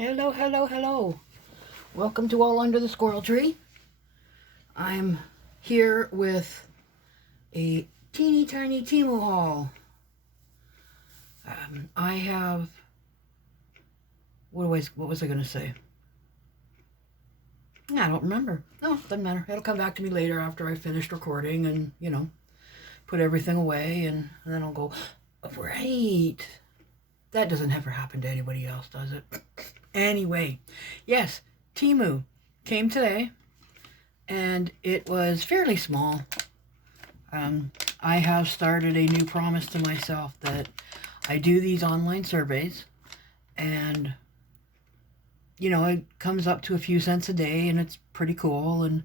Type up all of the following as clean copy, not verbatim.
Hello, hello, hello. Welcome to All Under the Squirrel Tree. I'm here with a teeny tiny temu haul. I have, what was I going to say? I don't remember. No, doesn't matter. It'll come back to me later after I finished recording and, put everything away and then I'll go, oh, right. That doesn't ever happen to anybody else, does it? Anyway, yes, temu came today, and it was fairly small. I have started a new promise to myself that I do these online surveys, and, it comes up to a few cents a day, and it's pretty cool, and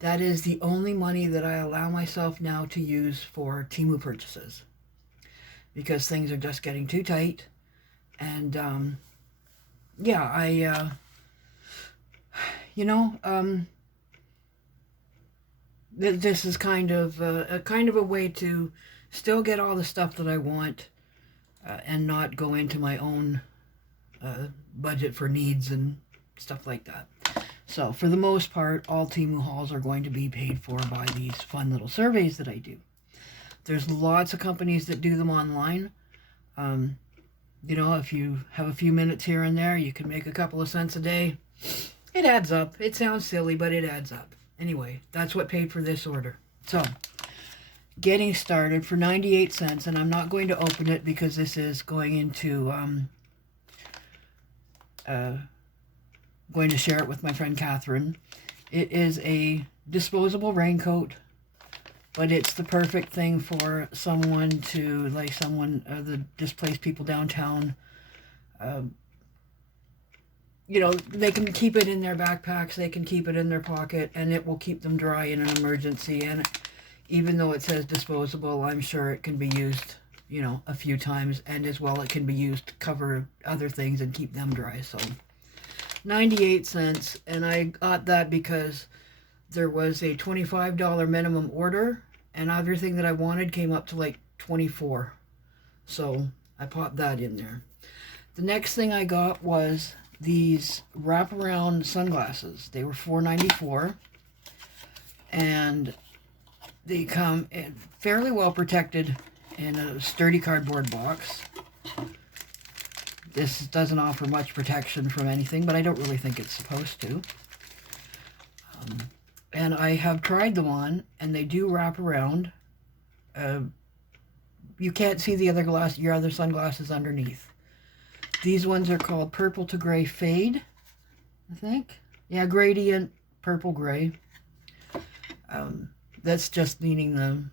that is the only money that I allow myself now to use for temu purchases, because things are just getting too tight, and, yeah, this is kind of a way to still get all the stuff that I want and not go into my own budget for needs and stuff like that. So for the most part, all temu hauls are going to be paid for by these fun little surveys that I do. There's lots of companies that do them online. If you have a few minutes here and there, you can make a couple of cents a day. It adds up. It sounds silly, but it adds up. Anyway, that's what paid for this order. So, getting started for 98 cents, and I'm not going to open it because this is going into, going to share it with my friend Catherine. It is a disposable raincoat, but it's the perfect thing for someone to, the displaced people downtown. They can keep it in their backpacks, they can keep it in their pocket, and it will keep them dry in an emergency. And even though it says disposable, I'm sure it can be used, a few times, and as well it can be used to cover other things and keep them dry. So 98 cents, and I got that because there was a $25 minimum order, and everything that I wanted came up to like 24. So I popped that in there. The next thing I got was these wraparound sunglasses. They were $4.94, and they come in fairly well protected in a sturdy cardboard box. This doesn't offer much protection from anything, but I don't really think it's supposed to. And I have tried them on, and they do wrap around. You can't see your other sunglasses underneath. These ones are called Purple to Gray Fade, I think. Yeah, Gradient Purple Gray. That's just meaning the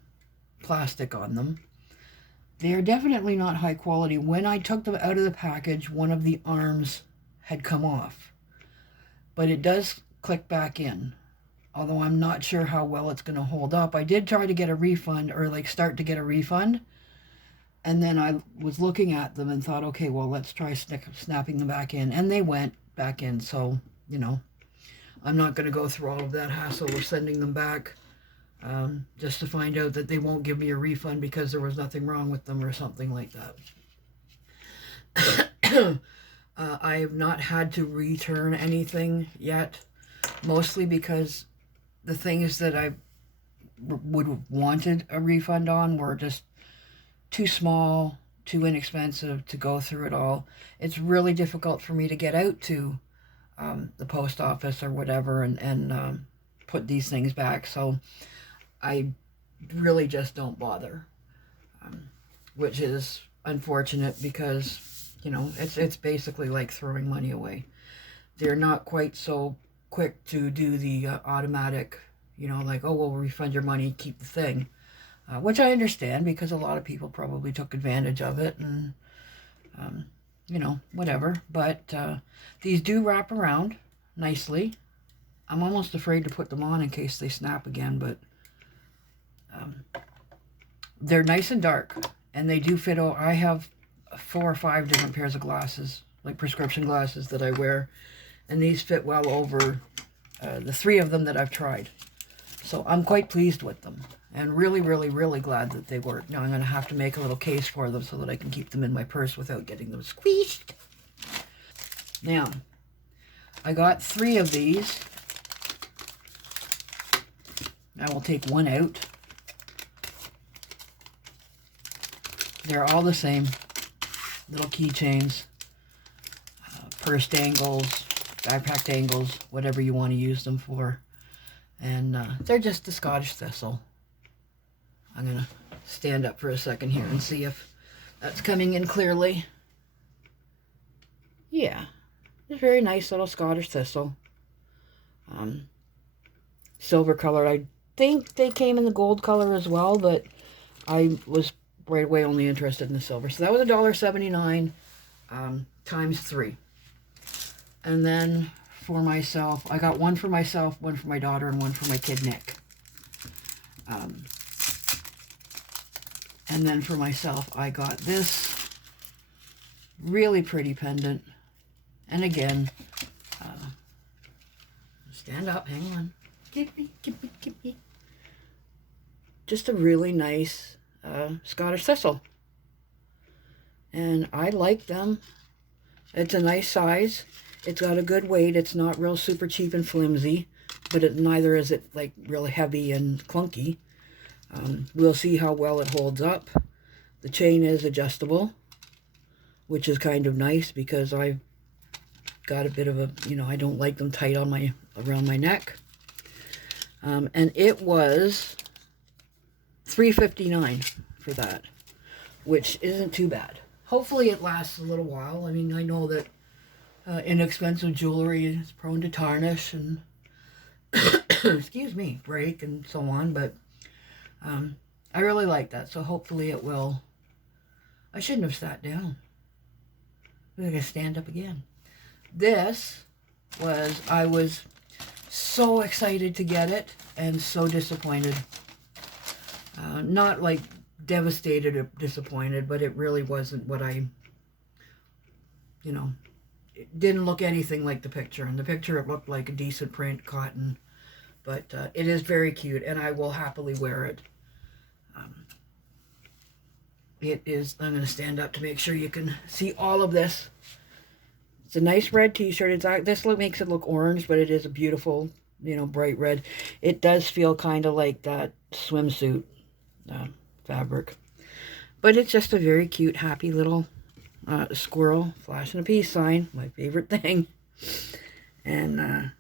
plastic on them. They are definitely not high quality. When I took them out of the package, one of the arms had come off. But it does click back in, although I'm not sure how well it's going to hold up. I did try to get a refund, or start to get a refund. And then I was looking at them and thought, okay, well, let's try snapping them back in. And they went back in. So, I'm not going to go through all of that hassle of sending them back just to find out that they won't give me a refund because there was nothing wrong with them or something like that. I have not had to return anything yet, mostly because the things that I would have wanted a refund on were just too small, too inexpensive to go through it all. It's really difficult for me to get out to the post office or whatever and put these things back. So I really just don't bother, which is unfortunate because, it's basically like throwing money away. They're not quite so quick to do the automatic, oh, we'll refund your money, keep the thing. Which I understand because a lot of people probably took advantage of it and, whatever. But these do wrap around nicely. I'm almost afraid to put them on in case they snap again, but they're nice and dark, and they do fit. I have 4 or 5 different pairs of glasses, like prescription glasses that I wear, and these fit well over the 3 of them that I've tried. So I'm quite pleased with them. And really, really, really glad that they work. Now I'm going to have to make a little case for them so that I can keep them in my purse without getting them squeezed. Now, I got 3 of these. I will take one out. They're all the same. Little keychains, purse dangles, backpack dangles, whatever you want to use them for. And they're just the Scottish thistle. I'm going to stand up for a second here and see if that's coming in clearly. Yeah, it's a very nice little Scottish thistle. Silver color. I think they came in the gold color as well, but I was right away only interested in the silver. So that was $1.79 times 3. And then for myself, I got one for myself, one for my daughter, and one for my kid Nick. And then for myself, I got this really pretty pendant. And again, stand up, hang on. Give me. Just a really nice Scottish thistle. And I like them. It's a nice size. It's got a good weight. It's not real super cheap and flimsy, but neither is it like really heavy and clunky. We'll see how well it holds up. The chain is adjustable, which is kind of nice because I've got a bit of a, I don't like them tight on around my neck. And it was $3.59 for that, which isn't too bad. Hopefully it lasts a little while. I mean, I know that inexpensive jewelry is prone to tarnish and, excuse me, break and so on, but I really like that, so hopefully it will. I shouldn't have sat down. I'm going to stand up again. I was so excited to get it and so disappointed. Not like devastated or disappointed, but it really wasn't what it didn't look anything like the picture. In the picture it looked like a decent print cotton, but it is very cute and I will happily wear it. It is, I'm going to stand up to make sure you can see all of this. It's a nice red t-shirt. This makes it look orange, but it is a beautiful, bright red. It does feel kind of like that swimsuit fabric. But it's just a very cute, happy little squirrel flashing a peace sign. My favorite thing. And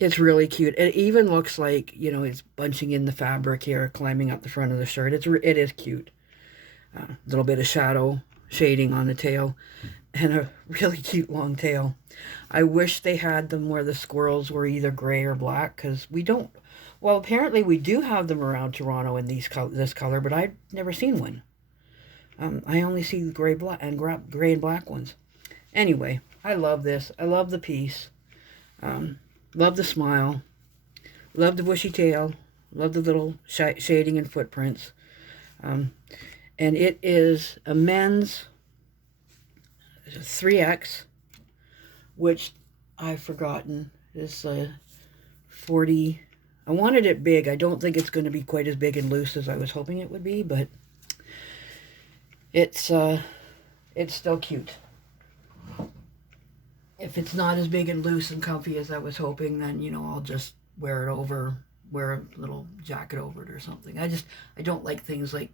it's really cute. It even looks like, it's bunching in the fabric here, climbing up the front of the shirt. It is cute. A little bit of shading on the tail, and a really cute long tail. I wish they had them where the squirrels were either gray or black, because we don't. Well, apparently we do have them around Toronto in this color, but I've never seen one. I only see the gray and black ones. Anyway, I love this. I love the piece. Love the smile. Love the bushy tail. Love the little shading and footprints. And it is a men's 3X, which I've forgotten. It's 40. I wanted it big. I don't think it's going to be quite as big and loose as I was hoping it would be, but it's still cute. If it's not as big and loose and comfy as I was hoping, then, I'll just wear a little jacket over it or something. I don't like things like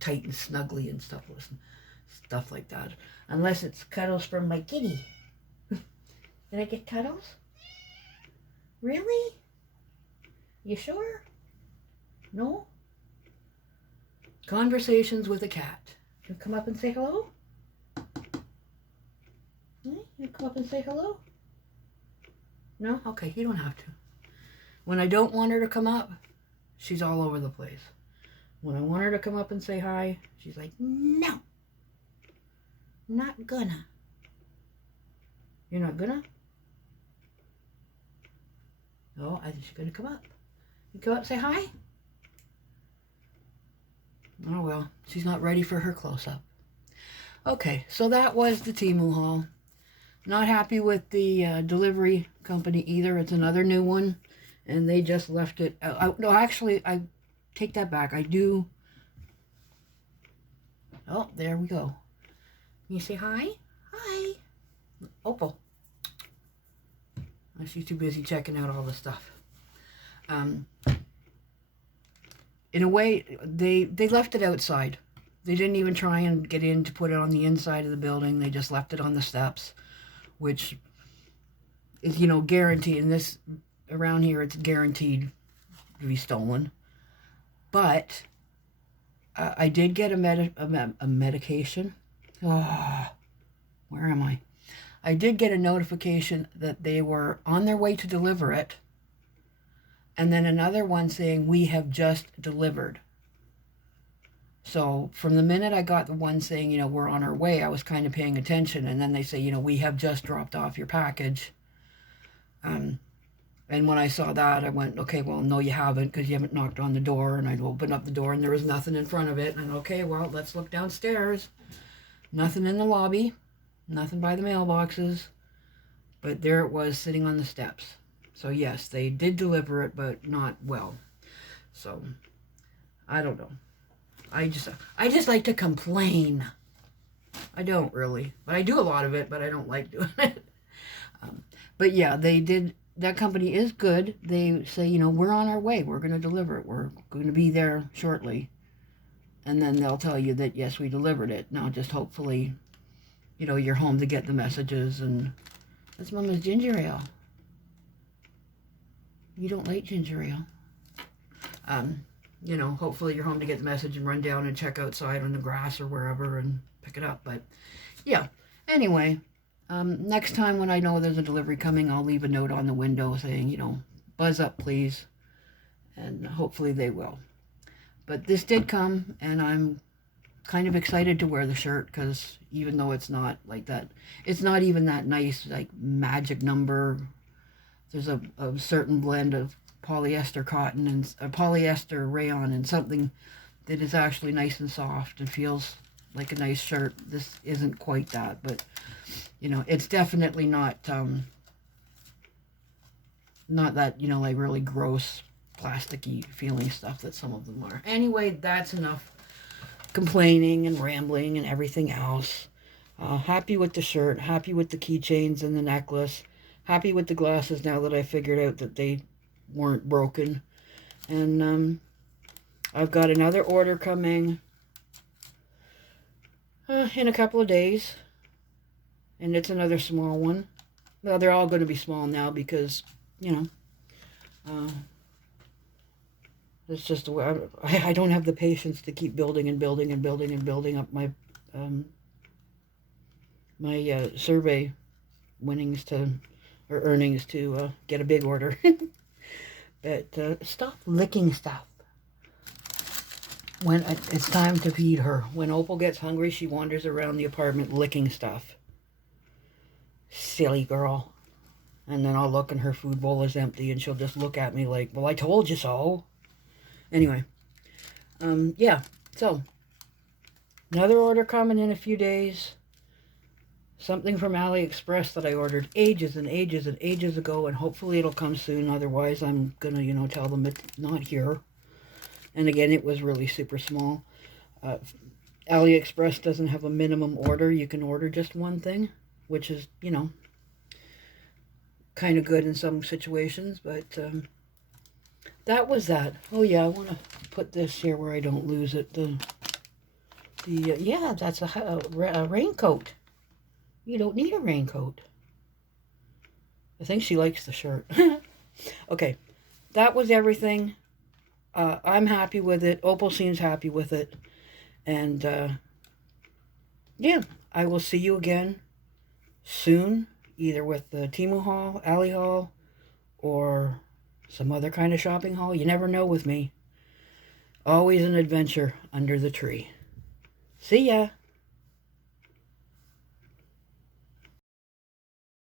tight and snuggly and stuff like that, unless it's cuddles from my kitty. Did I get cuddles? Really? You sure? No? Conversations with a cat. Can you come up and say hello? You come up and say hello? No? Okay, you don't have to. When I don't want her to come up, she's all over the place. When I want her to come up and say hi, she's like, no, not gonna. You're not gonna? No, I think she's gonna come up. You come up and say hi? Oh well, she's not ready for her close-up. Okay, so that was the Temu haul. Not happy with the delivery company either. It's another new one, and they just left it. No, actually, I take that back. I do. Oh, there we go. Can you say hi? Hi. Opal. She's too busy checking out all the stuff. In a way, they left it outside. They didn't even try and get in to put it on the inside of the building. They just left it on the steps, which is, you know, guaranteed. And this, around here, it's guaranteed to be stolen. But I did get a medication. Oh, where am I? I did get a notification that they were on their way to deliver it. And then another one saying, we have just delivered. So from the minute I got the one saying, you know, we're on our way, I was kind of paying attention. And then they say, you know, we have just dropped off your package. And when I saw that, I went, okay, well, no, you haven't, because you haven't knocked on the door. And I'd open up the door and there was nothing in front of it. And okay, well, let's look downstairs. Nothing in the lobby. Nothing by the mailboxes. But there it was sitting on the steps. So yes, they did deliver it, but not well. So I don't know. I just like to complain. I don't really, but I do a lot of it, but I don't like doing it. But yeah, they did. That company is good. They say, you know, we're on our way. We're going to deliver it. We're going to be there shortly. And then they'll tell you that, yes, we delivered it. Now just hopefully, you know, you're home to get the messages. And that's Mama's ginger ale. You don't like ginger ale. You know, hopefully you're home to get the message and run down and check outside on the grass or wherever and pick it up. But yeah, anyway, next time when I know there's a delivery coming, I'll leave a note on the window saying, you know, buzz up, please. And hopefully they will. But this did come, and I'm kind of excited to wear the shirt, because even though it's not like that, it's not even that nice, like, magic number. There's a certain blend of polyester cotton and polyester rayon and something that is actually nice and soft and feels like a nice shirt. This isn't quite that, but you know, it's definitely not that, you know, like really gross plasticky feeling stuff that some of them are. Anyway, that's enough complaining and rambling and everything else. Happy with the shirt, happy with the keychains and the necklace. Happy with the glasses now that I figured out that they weren't broken. And I've got another order coming in a couple of days. And it's another small one. Well, they're all going to be small now because, you know, it's just the way I don't have the patience to keep building and building and building and building up my survey winnings to, or earnings to get a big order. But stop licking stuff. When it's time to feed her. When Opal gets hungry, she wanders around the apartment licking stuff. Silly girl. And then I'll look and her food bowl is empty and she'll just look at me like, well, I told you so. Anyway. Yeah. So, another order coming in a few days. Something from AliExpress that I ordered ages and ages and ages ago, and hopefully it'll come soon. Otherwise, I'm going to, you know, tell them it's not here. And again, it was really super small. AliExpress doesn't have a minimum order. You can order just one thing, which is, you know, kind of good in some situations. But that was that. Oh, yeah, I want to put this here where I don't lose it. Yeah, that's a raincoat. You don't need a raincoat. I think she likes the shirt. Okay, that was everything. I'm happy with it. Opal seems happy with it. And, yeah, I will see you again soon, either with the Temu haul, Ali haul, or some other kind of shopping haul. You never know with me. Always an adventure under the tree. See ya.